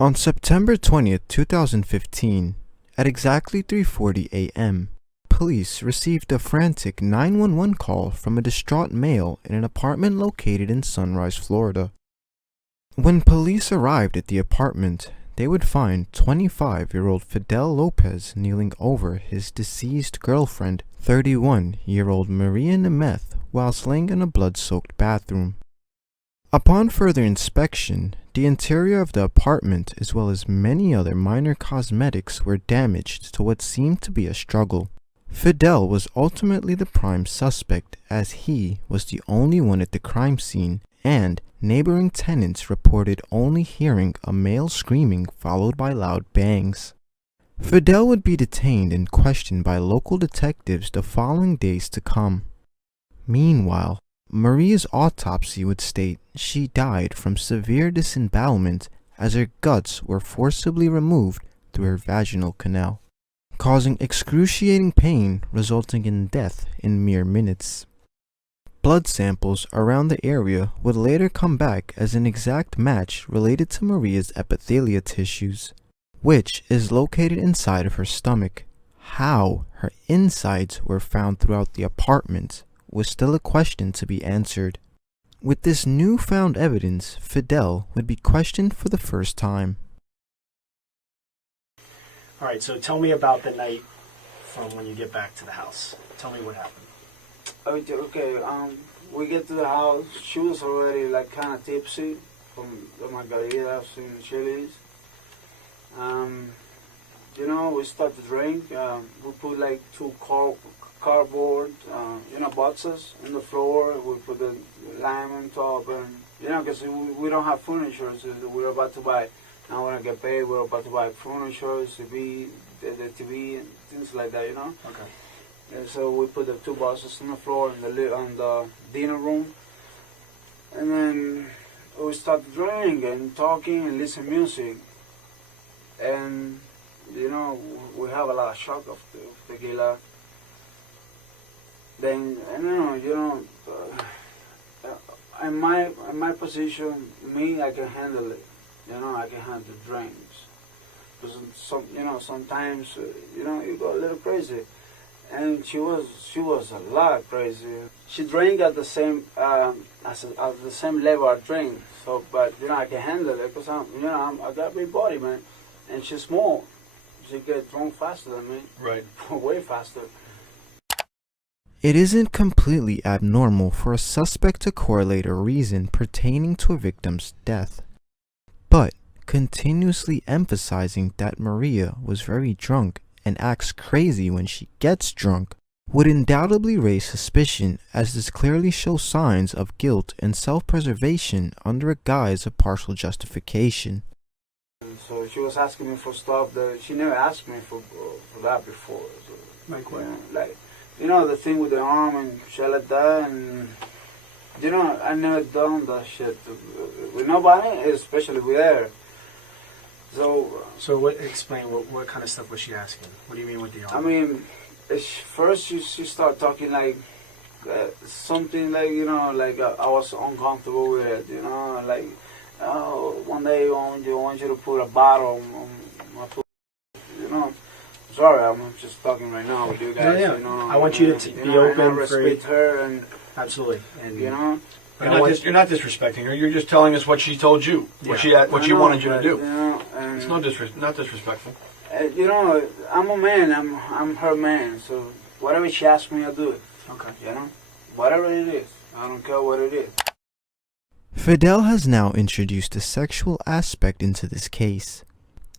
On September 20th, 2015, at exactly 3:40 a.m., police received a frantic 911 call from a distraught male in an apartment located in Sunrise, Florida. When police arrived at the apartment, they would find 25-year-old Fidel Lopez kneeling over his deceased girlfriend, 31-year-old Maria Nemeth, whilst laying in a blood-soaked bathroom. Upon further inspection, the interior of the apartment as well as many other minor cosmetics were damaged to what seemed to be a struggle. Fidel was ultimately the prime suspect, as he was the only one at the crime scene, and neighboring tenants reported only hearing a male screaming followed by loud bangs. Fidel would be detained and questioned by local detectives the following days to come. Meanwhile, Maria's autopsy would state she died from severe disembowelment as her guts were forcibly removed through her vaginal canal, causing excruciating pain resulting in death in mere minutes. Blood samples around the area would later come back as an exact match related to Maria's epithelia tissues, which is located inside of her stomach. How her insides were found throughout the apartment was still a question to be answered. With this newfound evidence, Fidel would be questioned for the first time. All right, so tell me about the night from when you get back to the house. Tell me what happened. Okay, we get to the house. She was already like kind of tipsy from the margaritas and chilies. We start to drink. We put like two cardboard, boxes on the floor. We put the lime on top, and because we don't have furniture, so we're about to buy. Now when I get paid, we're about to buy furniture, TV, the TV, and things like that. Okay. And so we put the two boxes on the floor on the dinner room, and then we start drinking and talking and listen to music, and we have a lot of shock of tequila. Then in my position, I can handle it. I can handle drinks, because sometimes you go a little crazy. And she was a lot crazy. She drank at the same at the same level I drink. So, but I can handle it because I got a big body, man, and she's small. She get drunk faster than me. Right. Way faster. It isn't completely abnormal for a suspect to correlate a reason pertaining to a victim's death, but continuously emphasizing that Maria was very drunk and acts crazy when she gets drunk would undoubtedly raise suspicion, as this clearly shows signs of guilt and self-preservation under a guise of partial justification. So she was asking me for stuff that she never asked me for that before. So, like what? The thing with the arm and shit like that, and I never done that shit with nobody, especially with her. So explain what kind of stuff was she asking? What do you mean with the arm? I mean, first she started talking like something like I was uncomfortable with it, like one day I want you to put a bottle on my foot, Sorry, I'm just talking right now with you guys. Yeah. I want you to be open, and respect her, and absolutely, and You're not disrespecting her. You're just telling us what she told you, what she wanted you to do. It's not disrespectful. I'm a man. I'm her man. So whatever she asks me, I do it. Okay. Whatever it is, I don't care what it is. Fidel has now introduced a sexual aspect into this case.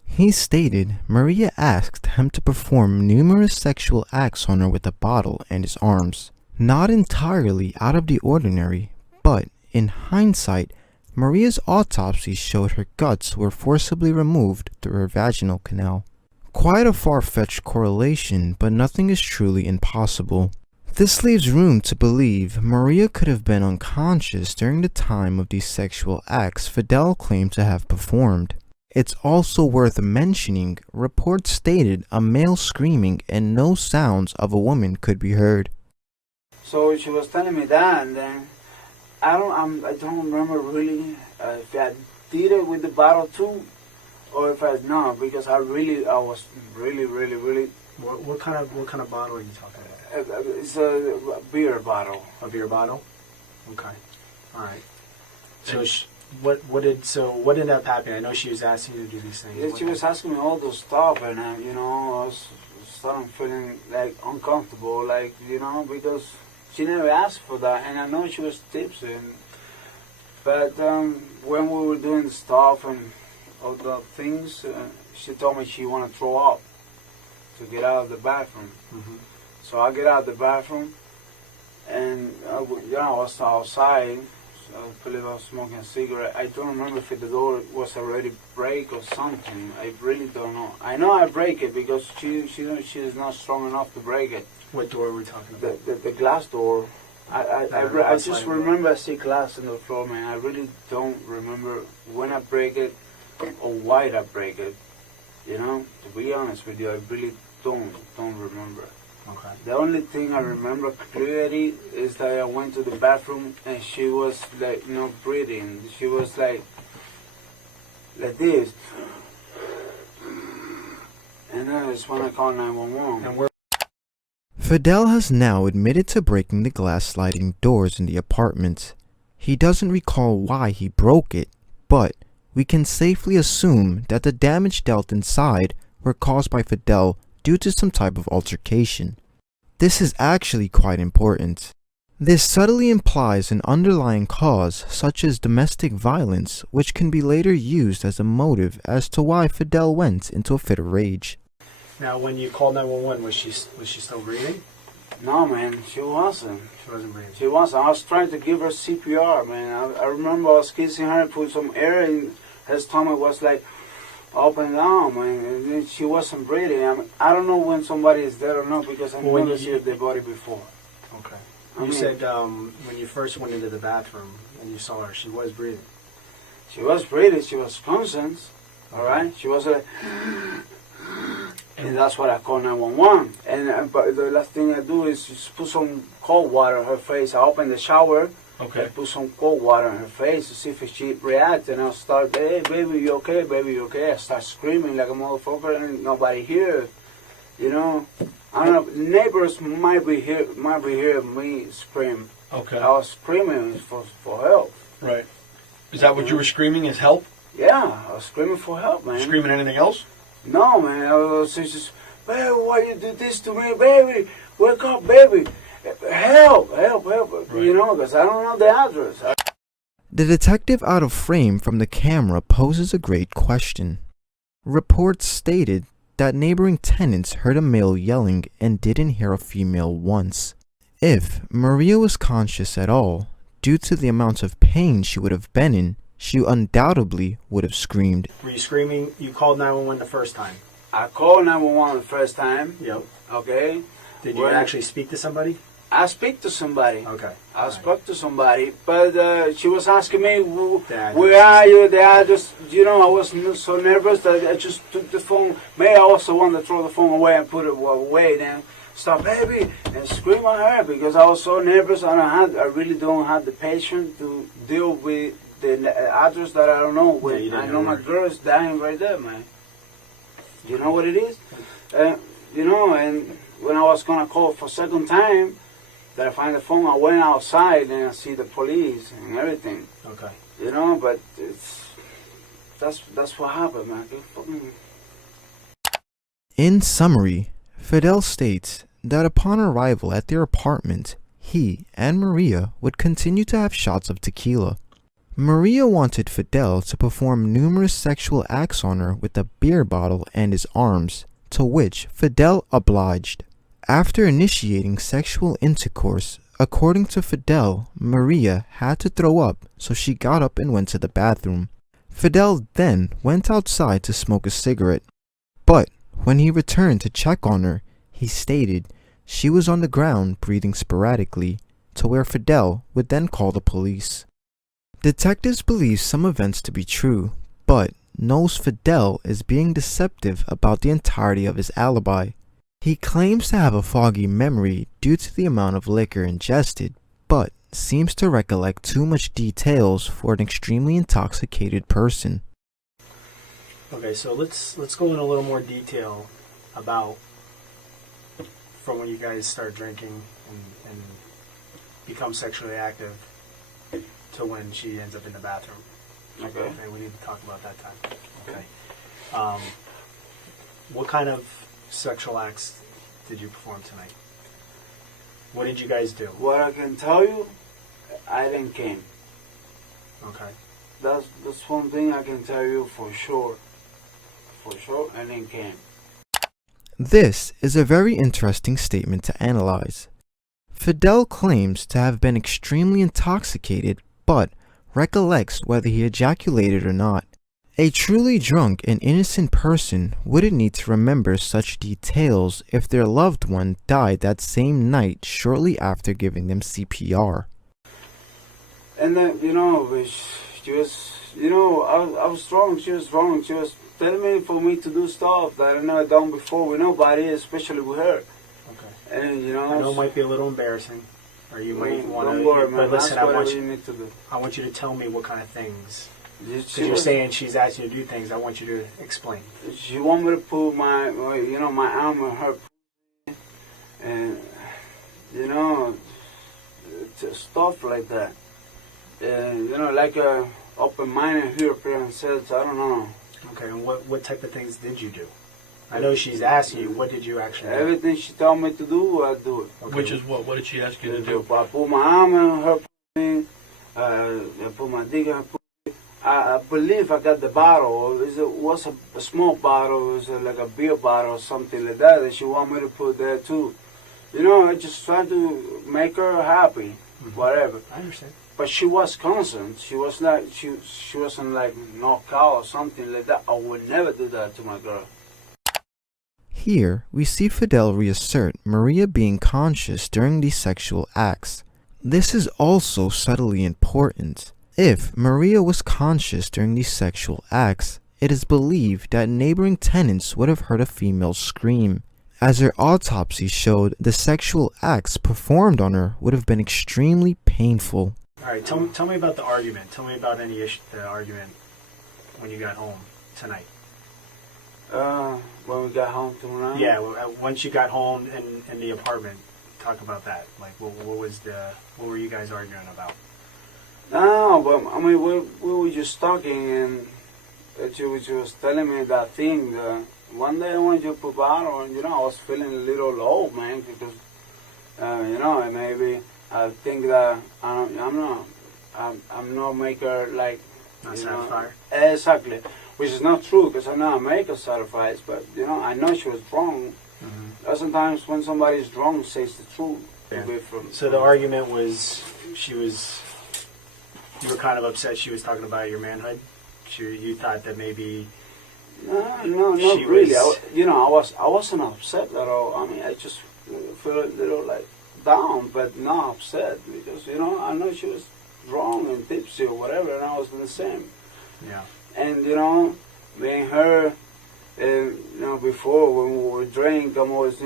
He stated Maria asked him to perform numerous sexual acts on her with a bottle and his arms. Not entirely out of the ordinary, but in hindsight, Maria's autopsy showed her guts were forcibly removed through her vaginal canal. Quite a far-fetched correlation, but nothing is truly impossible. This leaves room to believe Maria could have been unconscious during the time of these sexual acts Fidel claimed to have performed. It's also worth mentioning, reports stated a male screaming and no sounds of a woman could be heard. So she was telling me that, and then I don't remember really if I did it with the bottle too, or if I no, because I was really. What kind of bottle are you talking about? It's a beer bottle. A beer bottle. Okay. All right. So what ended up happening? I know she was asking you to do these things. Yeah, she was asking me all those stuff, and I was starting feeling like uncomfortable, like because she never asked for that, and I know she was tipsy. But when we were doing the stuff and all the things, she told me she wanted to throw up to get out of the bathroom. Mm-hmm. So I get out of the bathroom, and I was outside. So I believe I was smoking a cigarette. I don't remember if the door was already break or something. I really don't know. I know I break it because she is not strong enough to break it. What door are we talking about? The glass door. I just remember I see glass on the floor, man. I really don't remember when I break it or why I break it. To be honest with you, I really don't remember. Okay. The only thing I remember clearly is that I went to the bathroom and she was like not breathing. She was like this. And that's when I called 911. Fidel has now admitted to breaking the glass sliding doors in the apartment. He doesn't recall why he broke it, but we can safely assume that the damage dealt inside were caused by Fidel due to some type of altercation. This is actually quite important. This subtly implies an underlying cause such as domestic violence, which can be later used as a motive as to why Fidel went into a fit of rage. Now, when you called 911, was she still breathing? No, man, she wasn't. She wasn't breathing. She wasn't. I was trying to give her CPR, man. I remember I was kissing her and put some air in her stomach. Was like up and down, man. And then she wasn't breathing. I don't know when somebody is dead or not because I've never seen their body before. Okay. You said when you first went into the bathroom and you saw her, she was breathing. She was breathing. She was conscious. All right. She was like. And that's what I call 911. And but the last thing I do is just put some cold water on her face. I open the shower. Okay. I put some cold water on her face to see if she reacts. And I'll start, hey, baby, you okay? Baby, you okay? I start screaming like a motherfucker and nobody here. I don't know. The neighbors might be hearing me scream. Okay. I was screaming for help. Right. Is that what you were screaming, is help? Yeah, I was screaming for help, man. Screaming anything else? No, man. I was just, baby, why you do this to me, baby? Wake up, baby. Help. Right. Because I don't know the address. The detective out of frame from the camera poses a great question. Reports stated that neighboring tenants heard a male yelling and didn't hear a female once. If Maria was conscious at all, due to the amount of pain she would have been in, she undoubtedly would have screamed. Were you screaming? You called 911 the first time? I called 911 the first time. Yep. Okay. Did you actually speak to somebody? I speak to somebody. Okay. I spoke to somebody, but she was asking me, where are you? I was so nervous that I just took the phone. Maybe I was the one to throw the phone away and put it away. Then stop, baby, and scream at her because I was so nervous and I really don't have the patience to deal with the address that I don't know. I know my girl is dying right there, man. You know what it is? And when I was going to call for a second time, that I find the phone, I went outside and I see the police and everything. Okay. But that's what happened, man. In summary, Fidel states that upon arrival at their apartment, he and Maria would continue to have shots of tequila. Maria wanted Fidel to perform numerous sexual acts on her with a beer bottle and his arms, to which Fidel obliged. After initiating sexual intercourse, according to Fidel, Maria had to throw up, so she got up and went to the bathroom. Fidel then went outside to smoke a cigarette, but when he returned to check on her, he stated she was on the ground breathing sporadically, to where Fidel would then call the police. Detectives believe some events to be true, but knows Fidel is being deceptive about the entirety of his alibi. He claims to have a foggy memory due to the amount of liquor ingested, but seems to recollect too much details for an extremely intoxicated person. Okay, so let's go in a little more detail about from when you guys start drinking and become sexually active to when she ends up in the bathroom. Okay. We need to talk about that time. Okay. What kind of sexual acts did you perform tonight? What did you guys do? What I can tell you, I didn't came. Okay. That's one thing I can tell you for sure. For sure, I didn't came. This is a very interesting statement to analyze. Fidel claims to have been extremely intoxicated, but recollects whether he ejaculated or not. A truly drunk and innocent person wouldn't need to remember such details if their loved one died that same night shortly after giving them CPR. And then, she was, I was drunk, she was drunk, she was telling me for me to do stuff that I never done before with nobody, especially with her. Okay. And, I know it might be a little embarrassing, or you might want to. Don't worry, man. But listen, That's what you need to do. I want you to tell me what kind of things. Because You're saying she's asked you to do things, I want you to explain. She want me to put my arm on her, and stuff like that. And like a open-minded European says, I don't know. Okay, and what type of things did you do? I know she's asking you, what did you actually do? Everything she told me to do, I do it. Okay. Which is what? What did she ask you to do? I put my arm on her, I put my dick on her. I believe I got the bottle. It was a small bottle. It was like a beer bottle or something like that she want me to put there too. I just tried to make her happy, whatever. I understand. But she was constant. She was not. She wasn't like knocked out or something like that. I would never do that to my girl. Here, we see Fidel reassert Maria being conscious during these sexual acts. This is also subtly important. If Maria was conscious during these sexual acts, it is believed that neighboring tenants would have heard a female scream. As her autopsy showed, the sexual acts performed on her would have been extremely painful. All right, tell me about the argument. Tell me about the argument when you got home tonight. When we got home tonight? Yeah, once you got home in the apartment, talk about that. Like, what were you guys arguing about? No, but I mean, we were just talking, and she was telling me that thing. One day I wanted to put bottle, and I was feeling a little low, man, because and maybe I think that I'm not maker like Not satisfied. Exactly, which is not true because I'm not a maker satisfied, but I know she was wrong. Mm-hmm. Sometimes when somebody's drunk, says the truth. Yeah. So the argument was you were kind of upset she was talking about your manhood. You thought that maybe. No, not really. I wasn't upset at all. I mean, I just feel a little like down, but not upset because I know she was drunk and tipsy or whatever, and I was the same. Yeah. And me and her, before when we were drinking, I was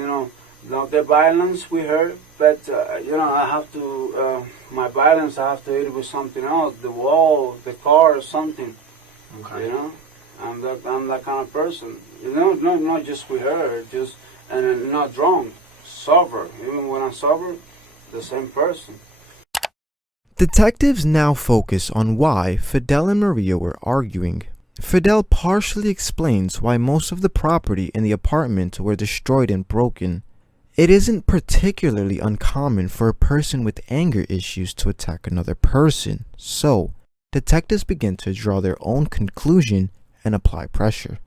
not the violence with her, but I have to my violence. I have to hit it with something else, the wall, the car, or something. Okay. I'm that kind of person. Not just with her, and I'm not drunk, sober. Even when I'm sober, the same person. Detectives now focus on why Fidel and Maria were arguing. Fidel partially explains why most of the property in the apartment were destroyed and broken. It isn't particularly uncommon for a person with anger issues to attack another person, so detectives begin to draw their own conclusion and apply pressure.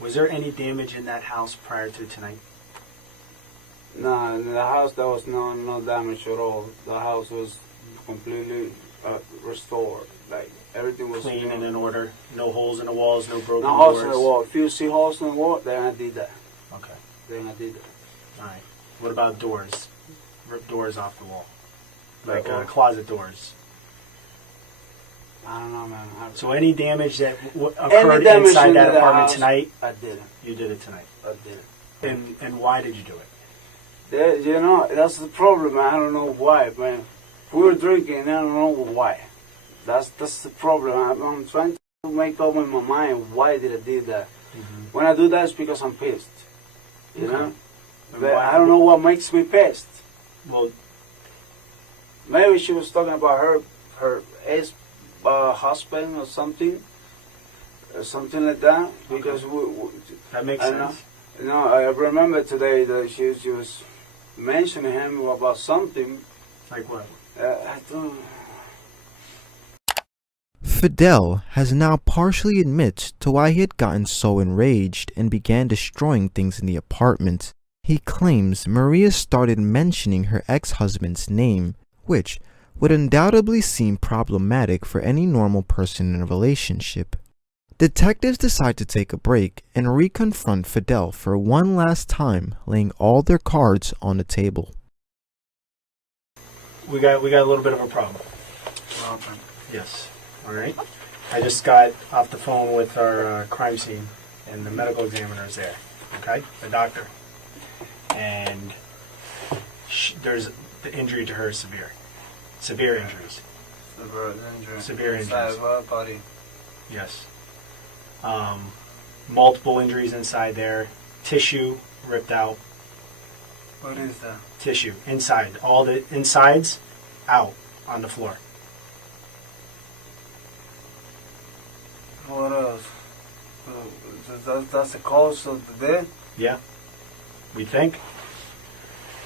Was there any damage in that house prior to tonight? No, in the house there was no damage at all. The house was completely restored. Like everything was clean and in order. No holes in the walls, no broken doors. No holes in the wall. If you see holes in the wall, then I did that. Okay. Then I did that. All right. What about doors? Rip doors off the wall, like closet doors. I don't know, man. So any damage that occurred inside that apartment house, tonight? I did it. You did it tonight. I did it. And why did you do it? That's the problem. I don't know why, man. We were drinking, I don't know why. That's the problem. I'm trying to make up in my mind why did I do that. When I do that, it's because I'm pissed. You know? But I don't know what makes me pissed. Well, maybe she was talking about her ex-husband or something like that. Because that makes sense. I remember today that she was mentioning him about something. Like what? I don't. Fidel has now partially admits to why he had gotten so enraged and began destroying things in the apartment. He claims Maria started mentioning her ex-husband's name, which would undoubtedly seem problematic for any normal person in a relationship. Detectives decide to take a break and reconfront Fidel for one last time, laying all their cards on the table. We got a little bit of a problem. Yes. All right. I just got off the phone with our crime scene, and the medical examiner is there. Okay, the doctor, and there's the injury to her is severe injuries. Severe injuries. Body. Yes. Multiple injuries inside there. Tissue ripped out. What is that? Tissue inside. All the insides out on the floor. What else? That's the cause of the death? Yeah. We think.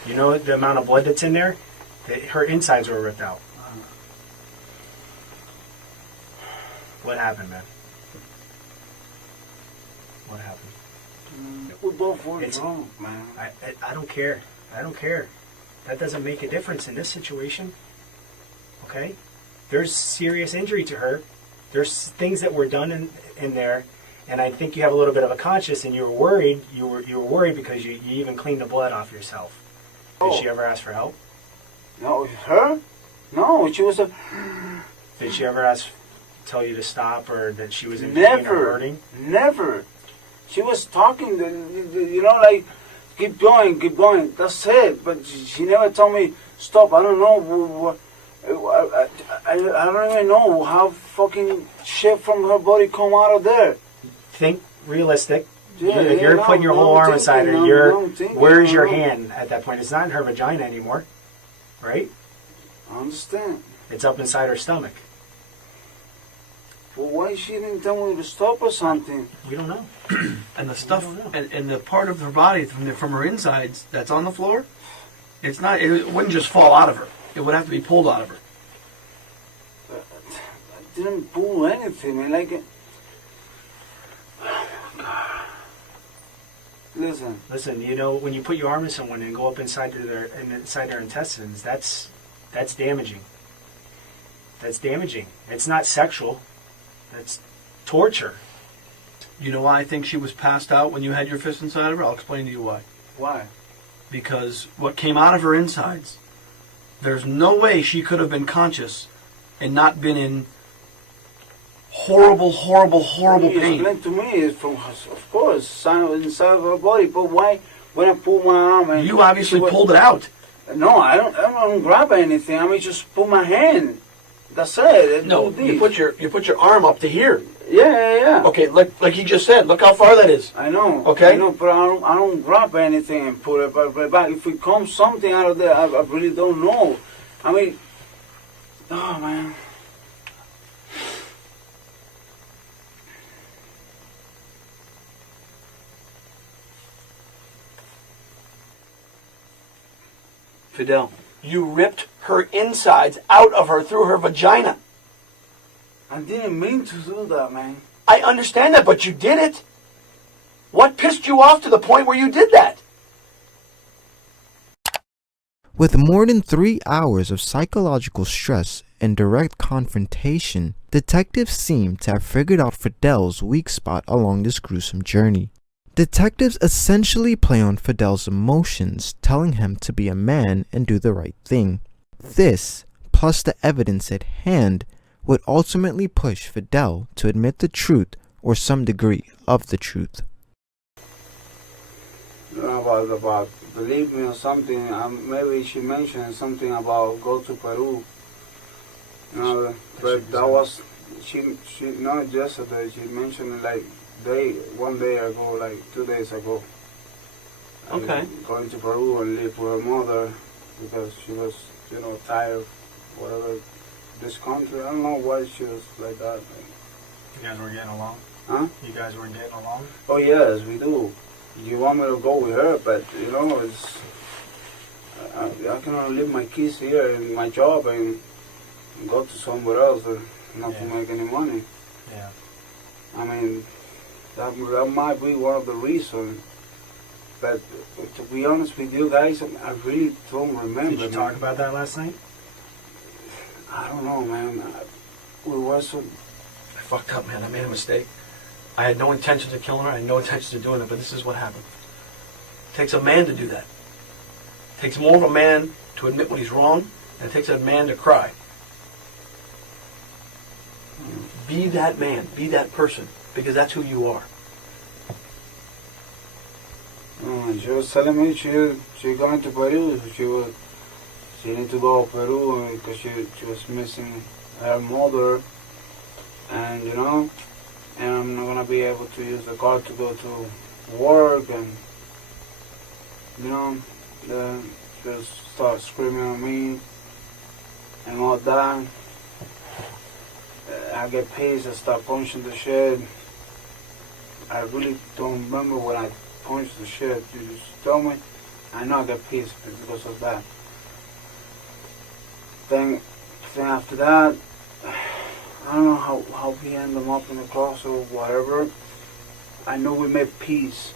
You know the amount of blood that's in there? Her insides were ripped out. What happened, man? What happened? We both were drunk, man. I don't care. I don't care. That doesn't make a difference in this situation. Okay? There's serious injury to her. There's things that were done in there, and I think you have a little bit of a conscience, and you were worried. You were worried because you even cleaned the blood off yourself. Did she ever ask for help? No, her? No, she was a. Did she ever tell you to stop, or that she was in pain or hurting? Never. She was talking, like, keep going. That's it. But she never told me stop. I don't know. I don't even know how fucking shit from her body come out of there. Think realistic. You're putting your whole arm inside her. Where's your hand at that point? It's not in her vagina anymore, right? I understand. It's up inside her stomach. Well, why she didn't tell me to stop or something? We don't know. And the stuff and the part of her body from her insides that's on the floor, it wouldn't just fall out of her. It would have to be pulled out of her. I didn't pull anything, man. Like, Listen. You know, when you put your arm in someone and go up inside their intestines, that's damaging. That's damaging. It's not sexual. That's torture. You know why I think she was passed out when you had your fist inside of her? I'll explain to you why. Why? Because what came out of her insides, there's no way she could have been conscious and not been in horrible pain. Explain to me is from, of course, inside of her body. But why, when I pull my arm and you obviously pulled it out. No, I don't grab anything. I mean, just pull my hand. That's it. No, you put your arm up to here. Yeah. Okay, like he just said. Look how far that is. I know. Okay. I know, but I don't grab anything and put it back. If it comes something out of there, I really don't know. I mean, oh man. Fidel, you ripped her insides out of her through her vagina. I didn't mean to do that, man. I understand that, but you did it. What pissed you off to the point where you did that? With more than 3 hours of psychological stress and direct confrontation, detectives seem to have figured out Fidel's weak spot along this gruesome journey. Detectives essentially play on Fidel's emotions, telling him to be a man and do the right thing. This, plus the evidence at hand, would ultimately push Fidel to admit the truth or some degree of the truth. About believe me or something. Maybe she mentioned something about go to Peru. But that she not yesterday. She mentioned it like one day ago, like 2 days ago. Okay. Going to Peru and live with her mother because she was, tired of whatever this country. I don't know why she was like that. You guys were getting along? Huh? You guys weren't getting along? Oh yes, we do. You want me to go with her, but it's I cannot leave my kids here in my job and go to somewhere else not to make any money. Yeah. I mean, that might be one of the reasons. But to be honest with you guys, I really don't remember. Did you talk about that last night? I don't know, man. We were so... I fucked up, man. I made a mistake. I had no intentions of killing her. I had no intentions of doing it, but this is what happened. It takes a man to do that. It takes more of a man to admit when he's wrong, and it takes a man to cry. Be that man. Be that person, because that's who you are. She was telling me she going to Peru. She need to go to Peru because she was missing her mother, and and I'm not gonna be able to use the car to go to work, and just start screaming at me and all that. I get pissed. I start punching the shit. I really don't remember when I punched the shit. You just tell me. I know I get pissed because of that. Then after that, I don't know how we ended up in the cross or whatever. I know we made peace.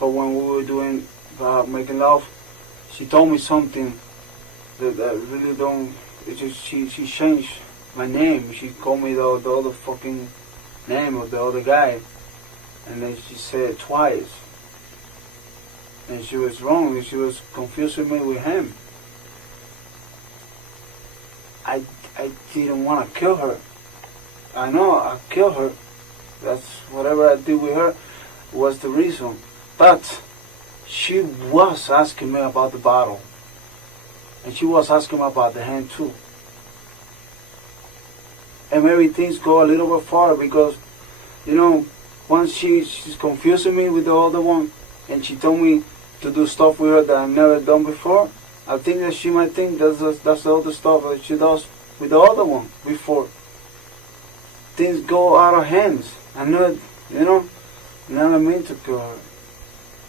But when we were doing making love, she told me something that really don't. It just she changed my name. She called me the other fucking name of the other guy, and then she said it twice. And she was wrong. She was confusing me with him. I didn't want to kill her. I know I killed her. That's whatever I did with her was the reason. But she was asking me about the bottle. And she was asking me about the hand too. And maybe things go a little bit far because, once she's confusing me with the other one and she told me to do stuff with her that I've never done before, I think that she might think that's the other stuff that she does with the other one before. Things go out of hands. I know, never mean to kill her.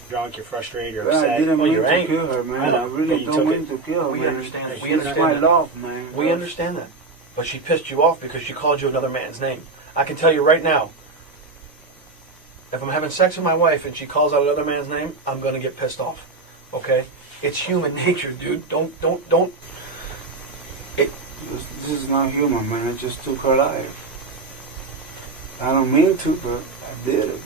Drunk, you're frustrated, you're I upset. didn't mean you're to angry. kill her, man. I know, I really but you don't took mean it. to kill her, We man. understand that. We She's understand my that. love, man. We understand that. But she pissed you off because she called you another man's name. I can tell you right now, if I'm having sex with my wife and she calls out another man's name, I'm going to get pissed off. Okay? It's human nature, dude. Don't. This is not human, man. I just took her life. I don't mean to, but I did it.